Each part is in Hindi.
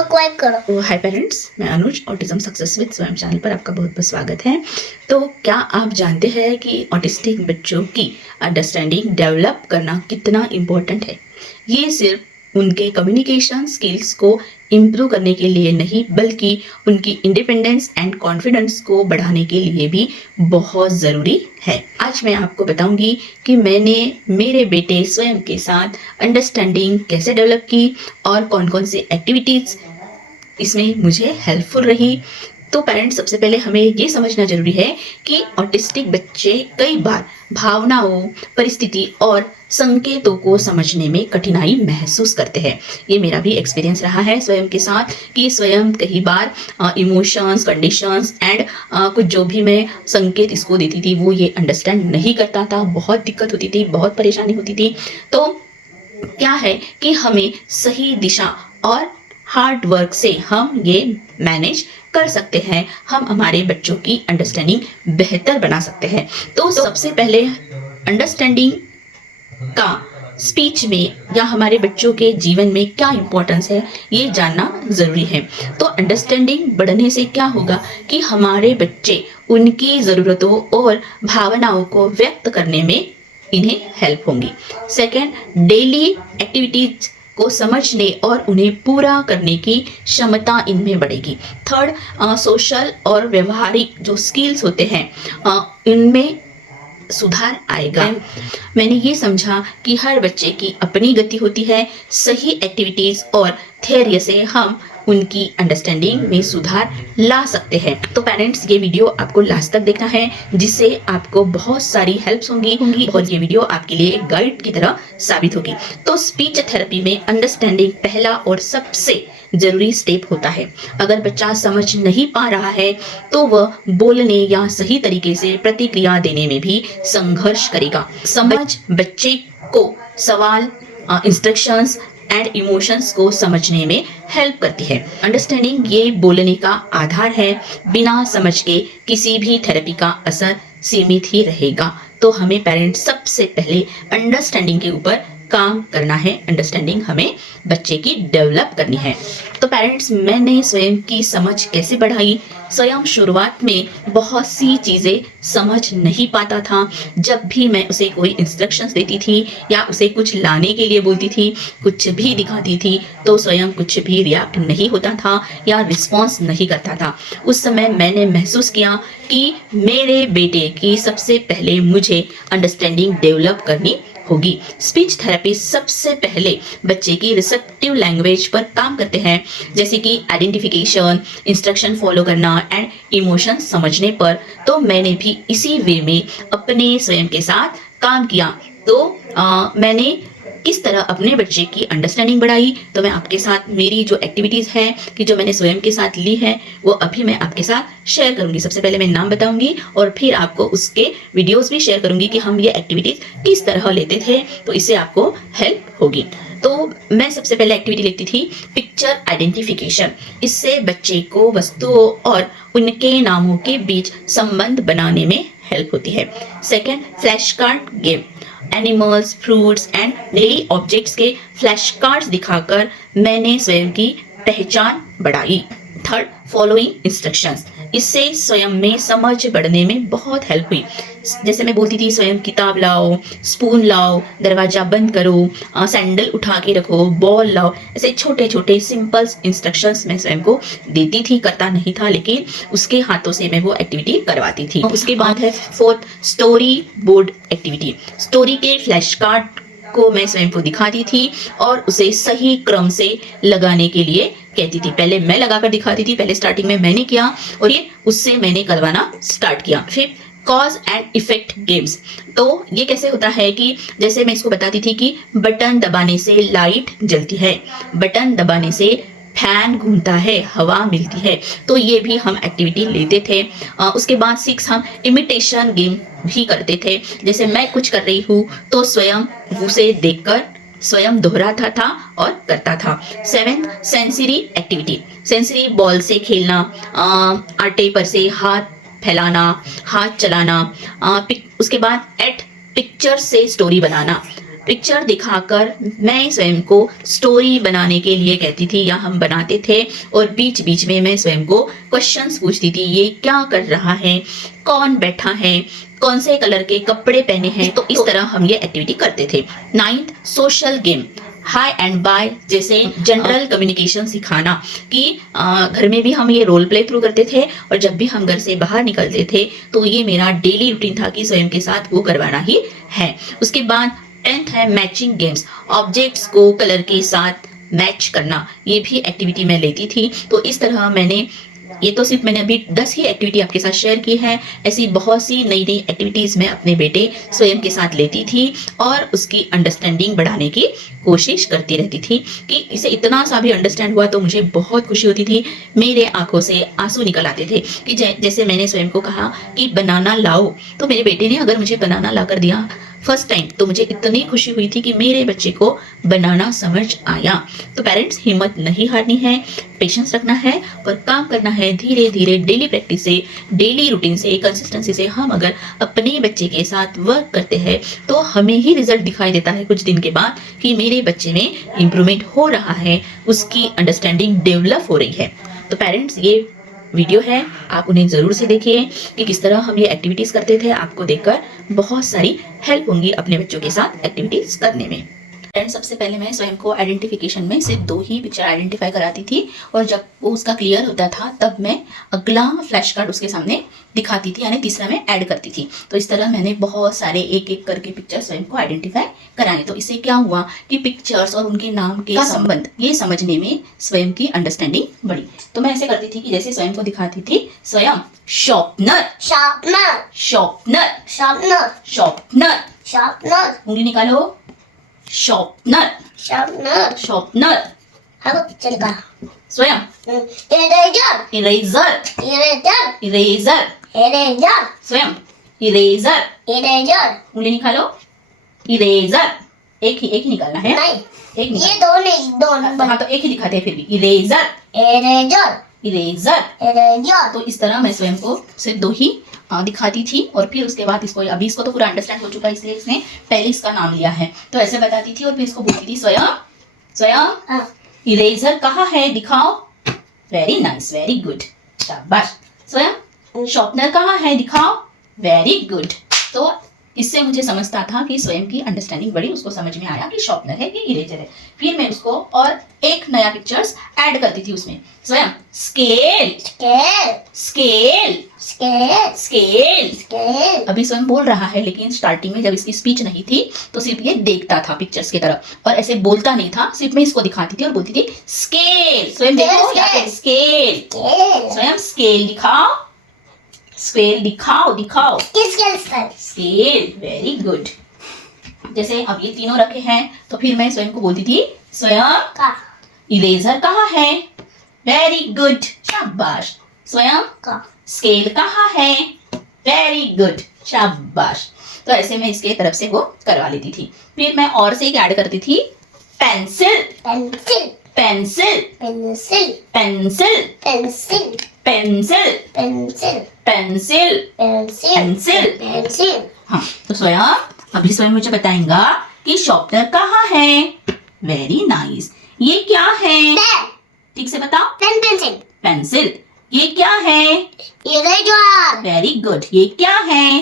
सब्सक्राइब करो। तो हाय पेरेंट्स, मैं अनुज ऑटिज्म सक्सेस विद स्वयं चैनल पर आपका बहुत बहुत स्वागत है। तो क्या आप जानते हैं कि ऑटिस्टिक बच्चों की अंडरस्टैंडिंग डेवलप करना कितना इम्पोर्टेंट है। ये सिर्फ उनके कम्युनिकेशन स्किल्स को इम्प्रूव करने के लिए नहीं, बल्कि उनकी इंडिपेंडेंस एंड कॉन्फिडेंस को बढ़ाने के लिए भी बहुत ज़रूरी है। आज मैं आपको बताऊंगी कि मैंने मेरे बेटे स्वयं के साथ अंडरस्टैंडिंग कैसे डेवलप की और कौन कौन सी एक्टिविटीज़ इसमें मुझे हेल्पफुल रही। तो पेरेंट्स, सबसे पहले हमें ये समझना जरूरी है कि ऑटिस्टिक बच्चे कई बार भावनाओं, परिस्थिति और संकेतों को समझने में कठिनाई महसूस करते हैं। ये मेरा भी एक्सपीरियंस रहा है स्वयं के साथ कि स्वयं कई बार इमोशंस, कंडीशंस एंड कुछ जो भी मैं संकेत इसको देती थी वो ये अंडरस्टैंड नहीं करता था। बहुत दिक्कत होती थी, बहुत परेशानी होती थी। तो क्या है कि हमें सही दिशा और हार्ड वर्क से हम ये मैनेज कर सकते हैं। हम हमारे बच्चों की अंडरस्टैंडिंग बेहतर बना सकते हैं। तो सबसे पहले अंडरस्टैंडिंग का स्पीच में या हमारे बच्चों के जीवन में क्या इम्पोर्टेंस है ये जानना ज़रूरी है। तो अंडरस्टैंडिंग बढ़ने से क्या होगा कि हमारे बच्चे उनकी ज़रूरतों और भावनाओं को व्यक्त करने में इन्हें हेल्प होंगी। सेकेंड, डेली एक्टिविटीज को समझने और उन्हें पूरा करने की क्षमता इनमें बढ़ेगी। थर्ड, सोशल और व्यवहारिक जो स्किल्स होते हैं इनमें सुधार आएगा। मैंने ये समझा कि हर बच्चे की अपनी गति होती है। सही एक्टिविटीज और धैर्य से हम उनकी अंडरस्टैंडिंग में सुधार ला सकते हैं। तो पेरेंट्स, ये वीडियो आपको लास्ट तक देखना है, जिससे आपको बहुत सारी हेल्प्स होंगी और ये वीडियो आपके लिए एक गाइड की तरह साबित होगी। तो स्पीच थेरेपी में अंडरस्टैंडिंग पहला और सबसे जरूरी स्टेप होता है। अगर बच्चा समझ नहीं पा रहा है तो वह बोलने या सही तरीके से प्रतिक्रिया देने में भी संघर्ष करेगा। समझ बच्चे को सवाल, इंस्ट्रक्शंस एंड इमोशंस को समझने में हेल्प करती है। अंडरस्टैंडिंग ये बोलने का आधार है। बिना समझ के किसी भी थेरेपी का असर सीमित ही रहेगा। तो हमें पेरेंट्स सबसे पहले अंडरस्टैंडिंग के ऊपर काम करना है। अंडरस्टैंडिंग हमें बच्चे की डेवलप करनी है। तो पेरेंट्स, मैंने स्वयं की समझ कैसे बढ़ाई। स्वयं शुरुआत में बहुत सी चीज़ें समझ नहीं पाता था। जब भी मैं उसे कोई इंस्ट्रक्शंस देती थी या उसे कुछ लाने के लिए बोलती थी, कुछ भी दिखाती थी, तो स्वयं कुछ भी रिएक्ट नहीं होता था या रिस्पॉन्स नहीं करता था। उस समय मैंने महसूस किया कि मेरे बेटे की सबसे पहले मुझे अंडरस्टैंडिंग डेवलप करनी होगी। स्पीच थेरेपी सबसे पहले बच्चे की रिसेप्टिव लैंग्वेज पर काम करते हैं, जैसे कि आइडेंटिफिकेशन, इंस्ट्रक्शन फॉलो करना एंड इमोशन समझने पर। तो मैंने भी इसी वे में अपने स्वयं के साथ काम किया। तो मैंने किस तरह अपने बच्चे की अंडरस्टैंडिंग बढ़ाई, तो मैं आपके साथ मेरी जो एक्टिविटीज़ है कि जो मैंने स्वयं के साथ ली है वो अभी मैं आपके साथ शेयर करूंगी। सबसे पहले मैं नाम बताऊंगी और फिर आपको उसके वीडियोस भी शेयर करूंगी कि हम ये एक्टिविटीज़ किस तरह लेते थे, तो इससे आपको हेल्प होगी। तो मैं सबसे पहले एक्टिविटी लेती थी पिक्चर आइडेंटिफिकेशन। इससे बच्चे को वस्तुओं और उनके नामों के बीच संबंध बनाने में हेल्प होती है। Second, flash card game. Animals, fruits and daily objects के फ्लैश कार्ड्स दिखाकर मैंने स्वयं की पहचान बढ़ाई। Third, following instructions. इससे स्वयं में समझ बढ़ने में बहुत हेल्प हुई। जैसे मैं बोलती थी स्वयं किताब लाओ, स्पून लाओ, दरवाजा बंद करो, सैंडल उठा के रखो, बॉल लाओ, ऐसे छोटे छोटे सिंपल इंस्ट्रक्शंस मैं स्वयं को देती थी। करता नहीं था, लेकिन उसके हाथों से मैं वो एक्टिविटी करवाती थी। उसके बाद है fourth, story board activity. Story के फ्लैश कार्ड को मैं स्वयं को दिखाती थी और उसे सही क्रम से लगाने के लिए कहती थी। पहले मैं लगाकर दिखाती थी, पहले स्टार्टिंग में मैंने किया और ये उससे मैंने करवाना स्टार्ट किया। फिर कॉज एंड इफेक्ट गेम्स। तो ये कैसे होता है कि जैसे मैं इसको बताती थी कि बटन दबाने से लाइट जलती है, बटन दबाने से फैन घूमता है, हवा मिलती है। तो ये भी हम एक्टिविटी लेते थे। उसके बाद 6, हम इमिटेशन गेम भी करते थे। जैसे मैं कुछ कर रही हूँ तो स्वयं उसे देखकर स्वयं दोहराता था और करता था। 7th, sensory activity. Sensory ball से खेलना, आटे पर से हाथ फैलाना, हाथ चलाना। उसके बाद एट पिक्चर से स्टोरी बनाना। पिक्चर दिखाकर मैं स्वयं को स्टोरी बनाने के लिए कहती थी या हम बनाते थे, और बीच बीच में मैं स्वयं को क्वेश्चंस पूछती थी, ये क्या कर रहा है, कौन बैठा है, कौन से कलर के कपड़े पहने हैं। तो इस तरह हम ये एक्टिविटी करते थे। 9th social game, hi and bye जैसे जनरल कम्युनिकेशन सिखाना कि घर में भी हम ये रोल प्ले थ्रू करते थे, और जब भी हम घर से बाहर निकलते थे तो ये मेरा डेली रूटीन था कि स्वयं के साथ वो करवाना ही है। उसके बाद 10th है मैचिंग गेम्स, ऑब्जेक्ट्स को कलर के साथ मैच करना, ये भी एक्टिविटी मैं लेती थी। तो इस तरह मैंने, ये तो सिर्फ मैंने अभी 10 ही एक्टिविटी आपके साथ शेयर की है, ऐसी बहुत सी नई नई एक्टिविटीज मैं अपने बेटे स्वयं के साथ लेती थी और उसकी अंडरस्टैंडिंग बढ़ाने की कोशिश करती रहती थी कि इसे इतना सा भी अंडरस्टैंड हुआ तो मुझे बहुत खुशी होती थी। मेरे आंखों से आंसू निकल आते थे कि जैसे मैंने स्वयं को कहा कि बनाना लाओ, तो मेरे बेटे ने अगर मुझे बनाना ला कर दिया फर्स्ट टाइम, तो मुझे इतनी खुशी हुई थी कि मेरे बच्चे को बनाना समझ आया। तो पेरेंट्स, हिम्मत नहीं हारनी है, पेशेंस रखना है और काम करना है धीरे धीरे, डेली प्रैक्टिस से, डेली रूटीन से, कंसिस्टेंसी से। हम अगर अपने बच्चे के साथ वर्क करते हैं तो हमें ही रिजल्ट दिखाई देता है कुछ दिन के बाद कि मेरे बच्चे में इम्प्रूवमेंट हो रहा है, उसकी अंडरस्टैंडिंग डेवलप हो रही है। तो पेरेंट्स, ये वीडियो है, आप उन्हें ज़रूर से देखिए कि किस तरह हम ये एक्टिविटीज़ करते थे। आपको देखकर बहुत सारी हेल्प होंगी अपने बच्चों के साथ एक्टिविटीज़ करने में। एंड सबसे पहले मैं स्वयं को आइडेंटिफिकेशन में सिर्फ 2 ही पिक्चर आइडेंटिफाई कराती थी, और जब वो उसका क्लियर होता था तब मैं अगला फ्लैश कार्ड उसके सामने दिखाती थी, यानी तीसरा मैं ऐड करती थी। तो इस तरह मैंने बहुत सारे एक एक करके पिक्चर स्वयं को आइडेंटिफाई कराए। तो इससे क्या हुआ कि पिक्चर्स और उनके नाम के संबंध ये समझने में स्वयं की अंडरस्टैंडिंग बढ़ी। तो मैं ऐसे करती थी कि जैसे स्वयं को दिखाती थी, स्वयं sharpener, sharpener, sharpener, sharpener, sharpener, sharpener, उंगली निकालो, शॉर्पनर, शार्पनर। शॉर्पनर, हाँ, वो पिक्चर का स्वयं eraser, eraser, eraser, eraser, eraser, स्वयं इरेजर, इरेजर। उंगली निकालो, इरेजर, एक ही निकालना है, नहीं, एक ये निकाल, दो नहीं, दो हाँ तो एक ही दिखाते हैं फिर भी, इरेजर, इरेजर, इरेजर। इरेजर। तो इस तरह मैं स्वयं को सिर्फ 2 ही दिखाती थी, और फिर उसके बाद इसको, अभी इसको तो पूरा अंडरस्टैंड हो चुका है इसलिए इसने पहले इसका नाम लिया है। तो ऐसे बताती थी और फिर इसको बोलती थी, स्वयं, स्वयं हाँ, इरेजर कहाँ है, दिखाओ। वेरी नाइस, वेरी गुड, शाबाश। स्वयं शॉर्पनर कहाँ है, दिखाओ। Very good. तो इससे मुझे समझता था कि स्वयं की अंडरस्टैंडिंग बढ़ी, उसको समझ में आया कि शॉर्पनर है कि इरेजर है। फिर मैं उसको और एक नया पिक्चर्स ऐड करती थी उसमें, स्वयं scale, scale, scale, scale, scale. Scale. अभी स्वयं बोल रहा है, लेकिन स्टार्टिंग में जब इसकी स्पीच नहीं थी तो सिर्फ ये देखता था पिक्चर्स की तरफ और ऐसे बोलता नहीं था, सिर्फ मैं इसको दिखाती थी और बोलती थी स्केल। स्वयं देखो, स्केल, स्केल। स्वयं स्केल दिखाओ, स्केल दिखाओ, दिखाओ किस स्केल पर? स्केल। Very good. जैसे अब ये तीनों रखे हैं तो फिर मैं स्वयं को बोलती थी, स्वयं का, इरेजर कहाँ है। वेरी गुड, शाबाश। स्वयं का, स्केल कहाँ है। वेरी गुड, शाबाश। तो ऐसे मैं इसके तरफ से वो करवा लेती थी। फिर मैं और से एक ऐड करती थी, pencil, pencil, pencil, pencil, pencil, pencil, pencil, pencil, pencil, pencil, pencil. Pencil. हाँ, तो स्वयं अभी स्वयं मुझे बताएगा कि शॉर्पनर कहाँ है। Very nice. ये क्या है, पेन, ठीक से बताओ। Pen, pencil. पेंसिल। ये क्या है। Eraser, very good. ये क्या है।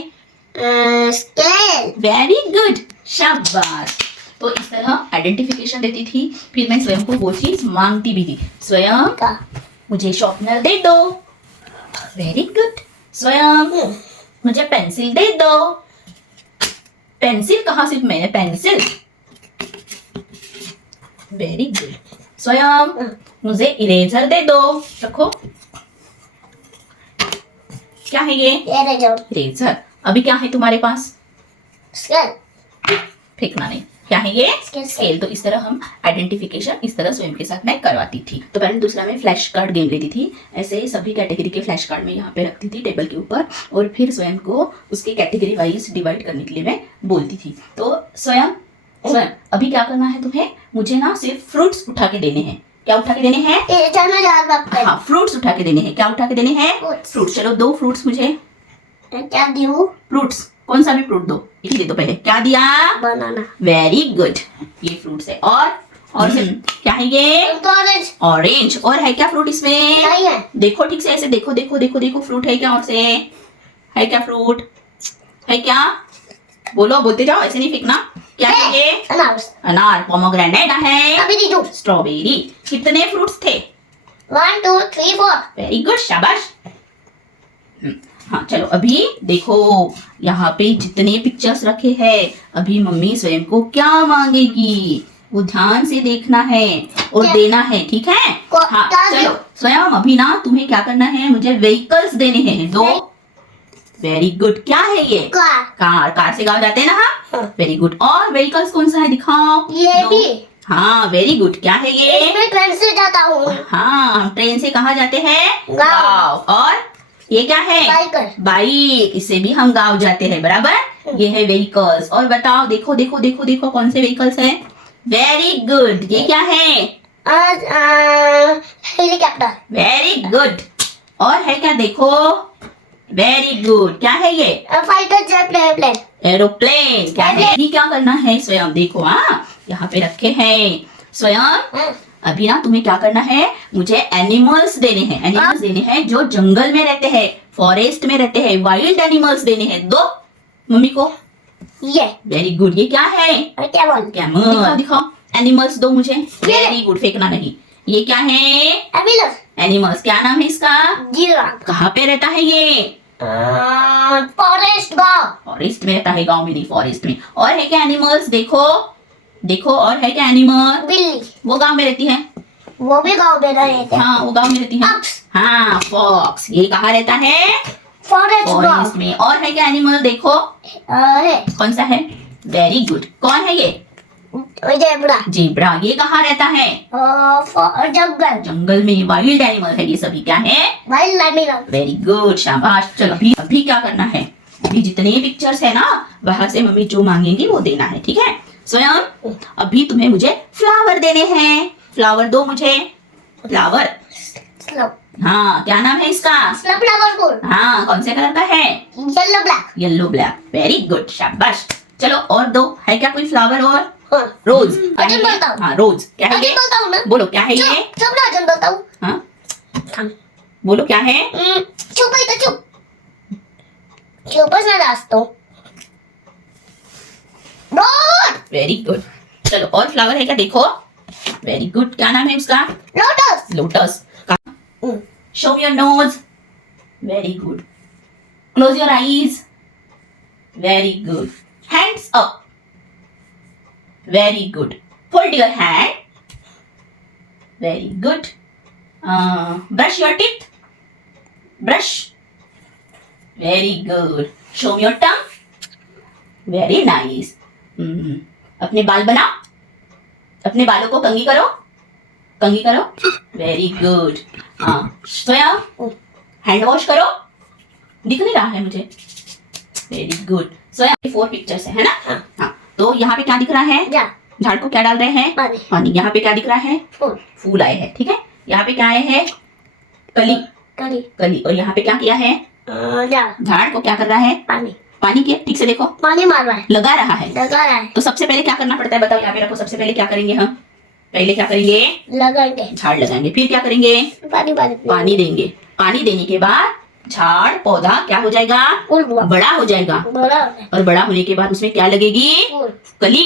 स्केल। वेरी गुड, शाबाश। तो इस तरह आइडेंटिफिकेशन देती थी। फिर मैं स्वयं को वो चीज मांगती भी थी, स्वयं का, मुझे शॉर्पनर दे दो। Very good. स्वयं मुझे पेंसिल दे दो। पेंसिल कहाँ, सिर्फ मैंने पेंसिल। Very good. स्वयं मुझे इरेजर दे दो। रखो, क्या है ये, इरेजर, इरेजर। अभी क्या है तुम्हारे पास, स्केल, फेंकना नहीं। क्या है ये, स्केल। स्केल। तो इस तरह हम आइडेंटिफिकेशन इस तरह स्वयं के साथ मैं करवाती थी। तो पहले दूसरा मैं फ्लैश कार्ड गेम लेती थी। ऐसे सभी कैटेगरी के फ्लैश कार्ड में यहाँ पे रखती थी टेबल के ऊपर, और फिर स्वयं को उसके कैटेगरी वाइज डिवाइड करने के लिए मैं बोलती थी। तो स्वयं, स्वयं अभी क्या करना है तुम्हें, मुझे ना सिर्फ फ्रूट्स उठा के देने हैं। क्या उठा के देने हैं, इरेजर में डाल सकते हैं। हाँ, फ्रूट्स उठा के देने हैं। क्या उठा के देने हैं, Fruits. फ्रूट्स। चलो 2 फ्रूट्स मुझे, क्या दूँ? फ्रूट्स कौन सा भी फ्रूट दो, एक ही दे दो पहले। क्या दिया? बनाना। वेरी गुड, ये फ्रूट्स है। और से क्या है ये? ऑरेंज। ऑरेंज। और है क्या फ्रूट इसमें? नहीं है। देखो ठीक से, ऐसे देखो देखो देखो देखो, फ्रूट है क्या? और से है क्या? फ्रूट है क्या? बोलो, बोलते जाओ, ऐसे नहीं फेंकना। क्या है ये? अनार। पोमोग्रेनेट है। स्ट्रॉबेरी। कितने फ्रूट्स थे? 1 2 3 4। वेरी गुड, शाबाश। हाँ चलो, अभी देखो यहाँ पे जितने पिक्चर्स रखे हैं, अभी मम्मी स्वयं को क्या मांगेगी वो ध्यान से देखना है और क्या? देना है, ठीक है? हाँ चलो स्वयं, अभी ना तुम्हें क्या करना है, मुझे व्हीकल्स देने हैं दो। वेरी गुड, क्या है ये? कार। कार से गाँव जाते हैं ना हम। Very good. और व्हीकल्स कौन सा है, दिखाओ। ये भी। हाँ वेरी गुड, क्या है ये? इसमें ट्रेन से जाता हूँ। हाँ, हम ट्रेन से कहाँ जाते हैं? गाँव। और ये क्या है? बाइक। इससे भी हम गाँव जाते हैं, बराबर। ये है व्हीकल्स। और बताओ, देखो देखो देखो देखो, कौन से व्हीकल्स है? वेरी गुड, ये क्या है? हेलीकॉप्टर। Very good. और है क्या? देखो, वेरी गुड, क्या है ये? Fighter jet plane. एरोप्लेन। क्या है? अभी क्या करना है स्वयं, देखो। हाँ, यहाँ पे रखे हैं स्वयं। अभी ना तुम्हें क्या करना है, मुझे एनिमल्स देने हैं। एनिमल्स देने हैं जो जंगल में रहते हैं, फॉरेस्ट में रहते हैं, वाइल्ड एनिमल्स देने हैं। दो मम्मी को। ये। वेरी गुड, ये क्या है? कैमल। कैमल। दिखाओ, एनिमल्स दो मुझे। वेरी गुड, फेंकना नहीं। ये क्या है? एनिमल्स। क्या नाम है इसका? जिराफ। कहाँ पे रहता है ये? फॉरेस्ट गाँव। फॉरेस्ट में रहता है, गाँव में नहीं, फॉरेस्ट में। और है क्या एनिमल्स? देखो देखो, और है क्या एनिमल? बिल्ली। वो गाँव में रहती है। वो भी गाँव में रहते हैं। हाँ, वो गाँव में रहती है। हाँ, फॉक्स। ये कहाँ रहता है? फॉरेस्ट में। और है क्या एनिमल? देखो, कौन सा है? वेरी गुड, कौन है ये? जेब्रा। जेब्रा। ये कहाँ रहता है? जंगल। जंगल में। वाइल्ड एनिमल है ये सभी। क्या है? Wild animal. वेरी गुड, शाबाश। चलो अभी क्या करना है, अभी जितने पिक्चर्स है ना, वहां से मम्मी जो मांगेंगी वो देना है, ठीक है? स्वयं अभी तुम्हें मुझे फ्लावर देने हैं। फ्लावर दो मुझे। फ्लावर। हाँ, क्या नाम है इसका? फ्लावर। हाँ, कौन से कलर का है? Yellow black. Yellow black. Very good, शाबाश। चलो और दो, है क्या कोई फ्लावर? और रोज। हाँ, रोज। क्या है ये? बोलो, क्या है ये? हाँ, बोलो क्या है? Very good. चलो और फ्लावर है क्या? देखो, वेरी गुड, क्या नाम है उसका? Lotus. Lotus. Show your nose. Very good. Close your eyes. Very good. Hands up. Very good. Fold your hand. Very good. Brush your teeth. Brush. Very good. Show your tongue. Very nice. अपने बाल बनाओ, अपने बालों को कंघी करो, कंघी करो। Very good. हाँ, स्वयं हैंड वॉश करो। दिख नहीं रहा है मुझे। Very good. स्वयं 4 पिक्चर्स है ना? हाँ, तो यहाँ पे क्या दिख रहा है? झाड़ को क्या डाल रहे हैं? पानी। यहाँ पे क्या दिख रहा है? फूल आए हैं, ठीक है? यहाँ पे क्या आए हैं? कली। कली। और यहाँ पे क्या किया है? झाड़ को क्या कर रहा है? पानी के, ठीक से देखो, पानी मार रहा है। लगा रहा है। तो सबसे पहले क्या करना पड़ता है, बताओ? यहाँ पे रखो। सबसे पहले क्या करेंगे हम? पहले क्या करेंगे? लगाएंगे। झाड़ लगाएंगे। फिर क्या करेंगे? पानी देंगे। पानी देने के बाद झाड़ पौधा क्या हो जाएगा? बड़ा हो जाएगा। और बड़ा होने के बाद उसमें क्या लगेगी? कली।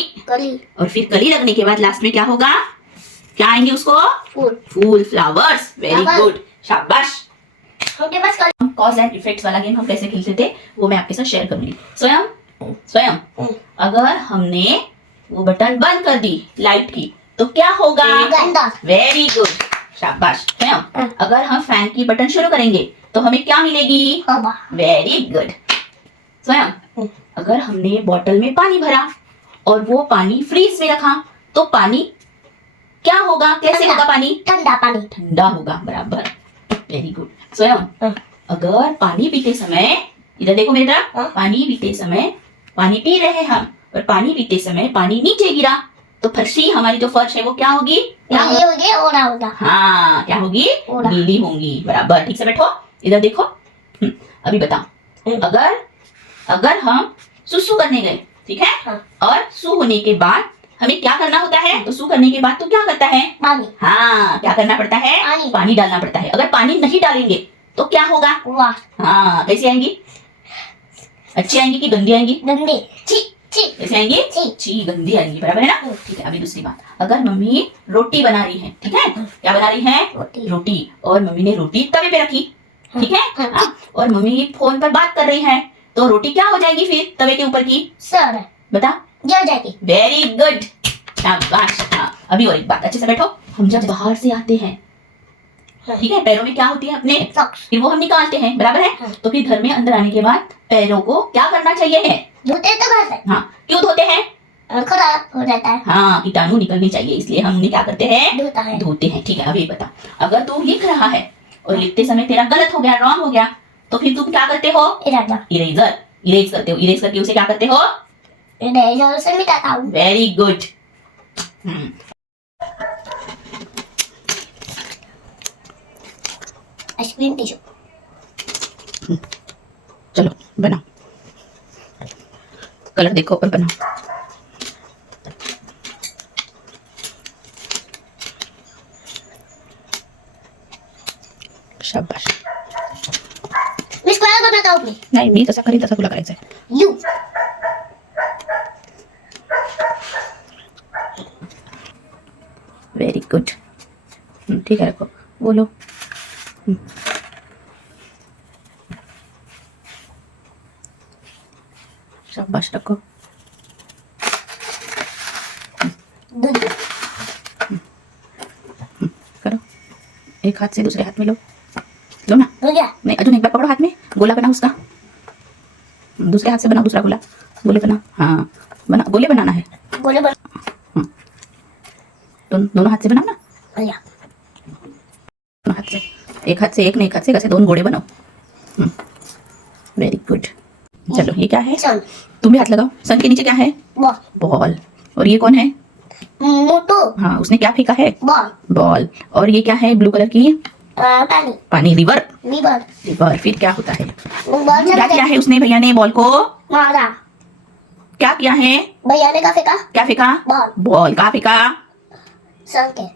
और फिर कली लगने के बाद लास्ट में क्या होगा? क्या आएंगे उसको? फूल, फ्लावर्स। वेरी गुड, शाबाश। कॉज एंड इफेक्ट्स वाला गेम हम कैसे खेलते थे वो मैं आपके साथ शेयर करूंगी। स्वयं अगर हमने वो बटन बंद कर दी लाइट की तो क्या होगा? वेरी गुड, शाबाश। स्वयं अगर हम फैन की बटन शुरू करेंगे तो हमें क्या मिलेगी? Very good. स्वयं अगर हमने बॉटल में पानी भरा और वो पानी फ्रीज में रखा तो पानी क्या होगा? कैसे होगा पानी? ठंडा होगा, बराबर। Very good. स्वयं अगर पानी पीते समय, इधर देखो मेरी तरफ, पानी पीते समय पानी पी रहे हैं हम और पानी पीते समय पानी नीचे गिरा तो फर्शी, हमारी जो फर्श है वो क्या होगी? हाँ, क्या होगी? गीली होंगी, बराबर। ठीक से बैठो, इधर देखो। अभी बताओ, अगर हम सुसु करने गए, ठीक है। हाँ। और सु होने के बाद हमें क्या करना होता है? तो सु करने के बाद तो क्या करता है? पानी। हाँ, क्या करना पड़ता है? पानी। पानी डालना पड़ता है। अगर पानी नहीं डालेंगे तो क्या होगा? वाह। हाँ, कैसे आएंगी? अच्छी आएंगी कि गंदी आएंगी? गंदी। ची ची। कैसे आएंगी? ची। ची, गंदी आएंगी, बराबर है ना। ठीक है, अभी दूसरी बात, अगर मम्मी रोटी बना रही है, ठीक है, क्या बना रही है? रोटी। रोटी। और मम्मी ने रोटी तवे पे रखी, ठीक है। हाँ। हाँ, और मम्मी फोन पर बात कर रही है, तो रोटी क्या हो जाएगी फिर तवे के ऊपर की? सर बता। जल जाएगी। वेरी गुड, शाबाश। हाँ, अभी और एक बात, अच्छे से बैठो। हम जब बाहर से आते हैं, ठीक है, पैरों में क्या होती है अपने? सॉक्स। फिर वो हम निकालते हैं, बराबर है। हाँ। तो फिर घर में अंदर आने के बाद पैरों को क्या करना चाहिए है? धोते तो घर से। हाँ, क्यों धोते हैं? खराब हो जाता है। हाँ, कीटाणु निकलने चाहिए, इसलिए हम उन्हें क्या करते हैं? धोता है। धोते हैं, ठीक है। अभी बता, अगर तू लिख रहा है और लिखते समय तेरा गलत हो गया, रॉन्ग हो गया, तो फिर तुम क्या करते हो? इरादा। इरेजर, इरेज करते हो। इरेज करके उसे क्या करते हो? इरेजर से मिटाता हूँ। Very good. Ice cream tissue. चलो बनाओ, कलर देखो और बनाओ। शाबाश। मी स्क्वेअर बनाता हूँ मी। नाही, मी तसा करीन तसा तुला करायचं आहे. यू। वेरी गुड, ठीक है, रखो, बोलो. शाबाश, रखो. दूध। करो, एक हाथ से दूसरे हाथ में लो. लो ना. हो गया। नहीं, अजून एक बार पकड़ो हाथ में, गोला बनाओ उसका. दूसरे हाथ से बनाओ दूसरा गोला. गोले बना. हाँ, बना, गोले बनाना है. गोले बन। दोनों हाथ से बनाओ ना. हो गया। दोनों हाथ से, एक हाथ से एक, नहीं एक हाथ से, कैसे दोनों गोले बनाओ. Very good. चलो, ये क्या है? सन। तुम भी हाथ लगाओ. सन के नीचे क्या है? बॉल। बॉल. और ये कौन है? मोटू। हाँ, उसने क्या फेंका है? बॉल। बॉल. और ये क्या है ब्लू कलर की? पानी। पानी. रिवर. रिवर। रिवर. फिर क्या होता है? बॉल क्या चला किया गया। है उसने? भैया ने बॉल को मारा। क्या किया है? भैया ने का फेंका? क्या फेंका? बॉल। बॉल. कहाँ फेंका? सन के।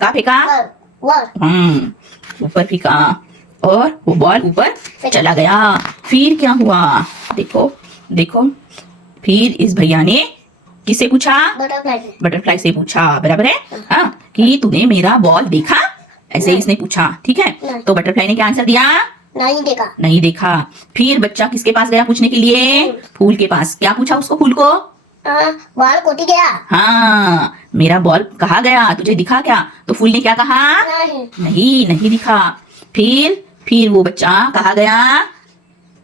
कहाँ फेंका? वर। ऊपर फेंका और वो बॉल ऊपर चला गया. फिर क्या हुआ? देखो देखो, फिर इस भैया ने किससे पूछा? बटरफ्लाई। बटरफ्लाई से पूछा, बराबर है. हाँ, कि तूने मेरा बॉल देखा? ऐसे ही इसने पूछा, ठीक है. नहीं। तो बटरफ्लाई ने क्या आंसर दिया? नहीं देखा। नहीं देखा. फिर बच्चा किसके पास गया पूछने के लिए? फूल के पास. क्या पूछा उसको, फूल को? बॉल कोटी गया। हाँ, मेरा बॉल कहाँ गया, तुझे दिखा क्या? तो फूल ने क्या कहा? नहीं। नहीं, नहीं दिखा. फिर वो बच्चा कहाँ गया?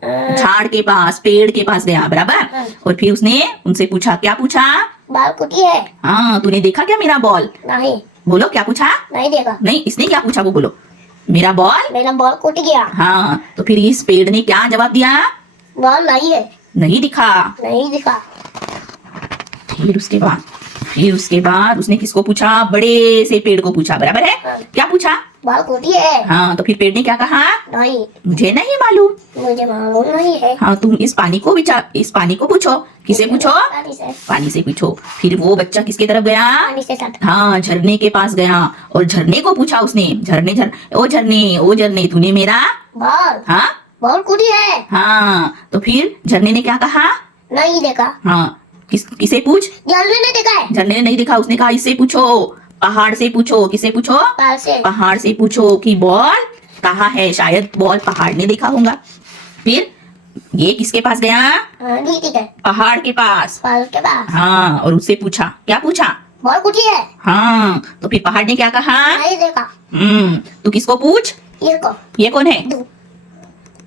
झाड़ के पास, पेड़ के पास गया, बराबर. और फिर उसने उनसे पूछा. क्या पूछा? बॉल कोटी है। हाँ, तूने देखा क्या मेरा बॉल? नहीं। बोलो, क्या पूछा? नहीं देखा। नहीं, इसने क्या पूछा वो बोलो. मेरा बॉल. मेरा बॉल कोटी गया। हाँ, तो फिर इस पेड़ ने क्या जवाब दिया? बॉल नहीं है। नहीं दिखा. नहीं दिखा। फिर उसके बाद उसने किसको पूछा? बड़े से पेड़ को पूछा, बराबर है. हाँ। क्या पूछा? बॉल कोटी है। हाँ, तो फिर पेड़ ने क्या कहा? नहीं। मुझे नहीं मालूम. मुझे मालूम नहीं है। हाँ, तुम इस पानी को पूछो. किसे पूछो? पानी से। पानी से पूछो. फिर वो बच्चा किसके तरफ गया? पानी से साथ। हाँ, झरने के पास गया और झरने को पूछा उसने. ओ झरने, तूने मेरा बॉल। हाँ बॉल कोटी है। हाँ. तो फिर झरने ने क्या कहा? नहीं देखा। हाँ, किसे पूछ? जल्दी ने देखा है। झरने ने नहीं देखा. उसने कहा इससे पूछो, पहाड़ से पूछो. किसे पूछो? पाल से। पहाड़ से पूछो कि बॉल कहाँ है. शायद बॉल पहाड़ ने देखा होगा. फिर ये किसके पास गया? ठीक है। पहाड़ के पास. पाल के पास। हाँ, और उससे पूछा. क्या पूछा? बॉल कोटी है। हाँ, तो फिर पहाड़ ने क्या कहा? नहीं देखा। तू किसको पूछ? इसको। ये कौन है? दो।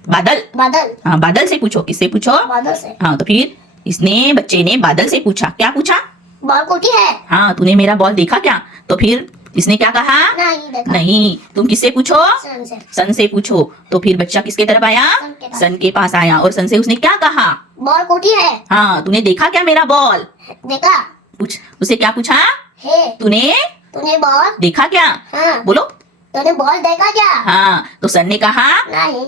बादल. बादल। हाँ, बादल से पूछो. किससे पूछो? बादल से। हाँ, तो फिर इसने बच्चे ने बादल से पूछा. क्या पूछा? बॉल कोटी है। हाँ, तूने मेरा बॉल देखा क्या? तो फिर इसने क्या कहा? नहीं देखा। नहीं. तुम किससे पूछो? सन से। सन से पूछो. तो फिर बच्चा किसके तरफ आया? सन के पास। सन के पास आया और सन से उसने क्या कहा? बॉल कोटी है। हाँ, तूने देखा क्या मेरा बॉल? देखा पूछ. उसे क्या पूछा? है। तूने तूने बॉल। देखा क्या? हाँ। बोलो. तूने बॉल देखा क्या? हाँ, तो सन ने कहा नहीं।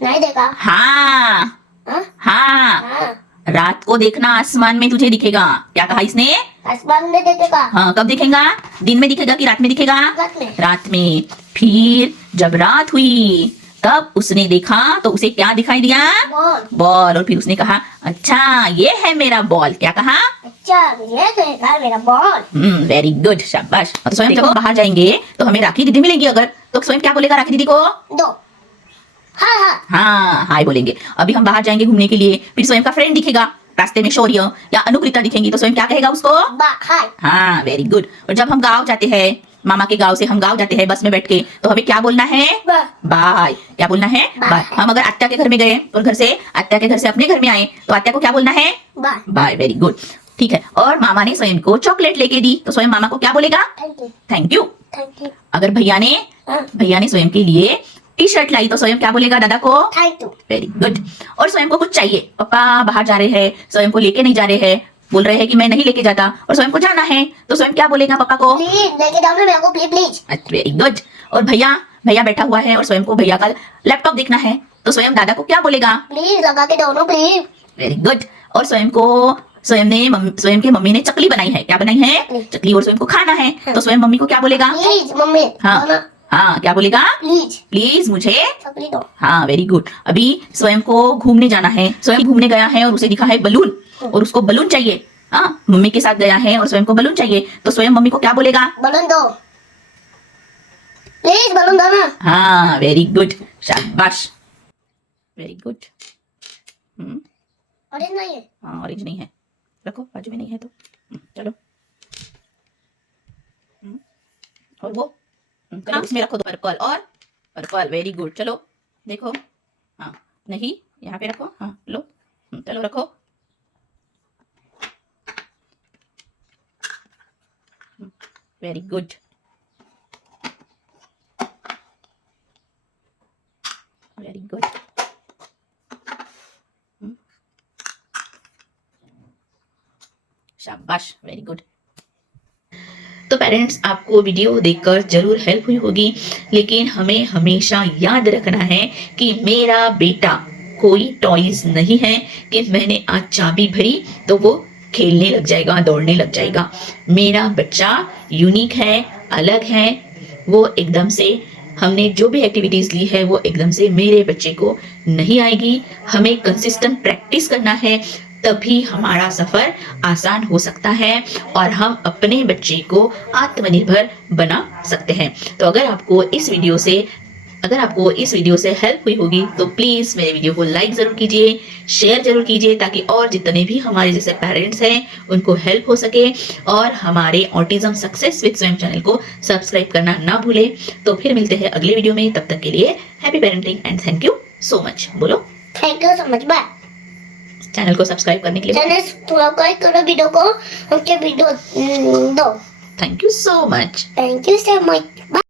नहीं देखा। हाँ. हाँ? हाँ. हाँ। रात को देखना आसमान में तुझे दिखेगा। क्या कहा इसने? आसमान में देखेगा। हाँ, कब दिखेगा? दिन में दिखेगा कि रात में दिखेगा? रात में। रात में। फिर जब रात हुई तब उसने देखा तो उसे क्या दिखाई दिया? बॉल। बॉल। और फिर उसने कहा अच्छा ये है मेरा बॉल। क्या कहा? अच्छा ये तो है मेरा बॉल। वेरी गुड, शाबाश। तो स्वयं जब हम बाहर जाएंगे तो हमें राखी दीदी मिलेंगी अगर, तो स्वयं क्या बोलेगा राखी दीदी को? दो। हाँ हाँ। हाँ, हाय बोलेंगे। अभी हम बाहर जाएंगे घूमने के लिए, फिर स्वयं का फ्रेंड दिखेगा रास्ते में, शौर्य या अनुकृता दिखेंगी, तो स्वयं क्या कहेगा उसको? हाय। हाँ, वेरी गुड। और जब हम गाँव जाते हैं, मामा के गाँव से हम गाँव जाते हैं बस में बैठ के, तो हमें क्या बोलना है? बाय। क्या बोलना है? बाय। हम अगर आत्या के घर में गए और घर से आत्या के घर से अपने घर में आए तो आत्या को क्या बोलना है? बाय। Bye, very good. ठीक है। और मामा ने स्वयं को चॉकलेट लेके दी तो स्वयं मामा को क्या बोलेगा? Thank you. Thank you. Thank you. अगर भैया ने स्वयं के लिए टी शर्ट लाई तो स्वयं क्या बोलेगा दादा को? Thank you. Very good. और स्वयं को कुछ चाहिए, पापा बाहर जा रहे हैं, स्वयं को लेके नहीं जा रहे हैं, बोल रहे हैं कि मैं नहीं लेके जाता, और स्वयं को जाना है तो स्वयं क्या बोलेगा पापा को? प्लीज लेके जाओ मेरे को, प्लीज प्लीज। Very good. और भैया बैठा हुआ है और स्वयं को भैया का लैपटॉप देखना है तो स्वयं दादा को क्या बोलेगा? प्लीज लगा के दो ना प्लीज। Very good. और स्वयं के मम्मी ने चकली बनाई है। क्या बनाई है? चकली। और स्वयं को खाना है तो स्वयं मम्मी को क्या बोलेगा? Please mummy. हाँ हाँ, क्या बोलेगा? प्लीज प्लीज मुझे चकली दो। हाँ, वेरी गुड। अभी स्वयं को घूमने जाना है, स्वयं घूमने गया है और उसे दिखा है बलून और उसको बलून चाहिए। हाँ, मम्मी के साथ गया है और स्वयं को बलून चाहिए तो स्वयं मम्मी को क्या बोलेगा? बलून दो प्लीज, बलून दो ना। हाँ, वेरी गुड, शाबाश, वेरी गुड। ऑरेंज नहीं है। हाँ, ऑरेंज नहीं है, रखो बाजू में नहीं है तो चलो। और वो चलो उसमें रखो, पर्पल। और पर्पल, वेरी गुड। चलो देखो, हाँ नहीं, यहाँ पे रखो। हाँ लो, चलो रखो। Very good, very good. शाबाश, वेरी गुड। तो पेरेंट्स, आपको वीडियो देखकर जरूर हेल्प हुई होगी, लेकिन हमें हमेशा याद रखना है कि मेरा बेटा कोई टॉयज नहीं है कि मैंने आज चाबी भरी तो वो खेलने लग जाएगा, दौड़ने लग जाएगा। मेरा बच्चा यूनिक है, अलग है। वो एकदम से हमने जो भी एक्टिविटीज ली है वो एकदम से मेरे बच्चे को नहीं आएगी। हमें कंसिस्टेंट प्रैक्टिस करना है, तभी हमारा सफर आसान हो सकता है और हम अपने बच्चे को आत्मनिर्भर बना सकते हैं। तो अगर आपको इस वीडियो से हेल्प हुई होगी तो प्लीज मेरे वीडियो को लाइक जरूर कीजिए, शेयर जरूर कीजिए, ताकि और जितने भी हमारे जैसे पेरेंट्स हैं उनको हेल्प हो सके। और हमारे ऑटिज्म सक्सेस विद स्वयं चैनल को सब्सक्राइब करना ना भूले। तो फिर मिलते हैं अगले वीडियो में, तब तक के लिए happy parenting and thank you so much. बोलो thank you so much. Bye. Channel को सब्सक्राइब करने के लिए चैनल थोड़ा लाइक करो, वीडियो को हमके वीडियो दो। Thank you so much. Thank you so much.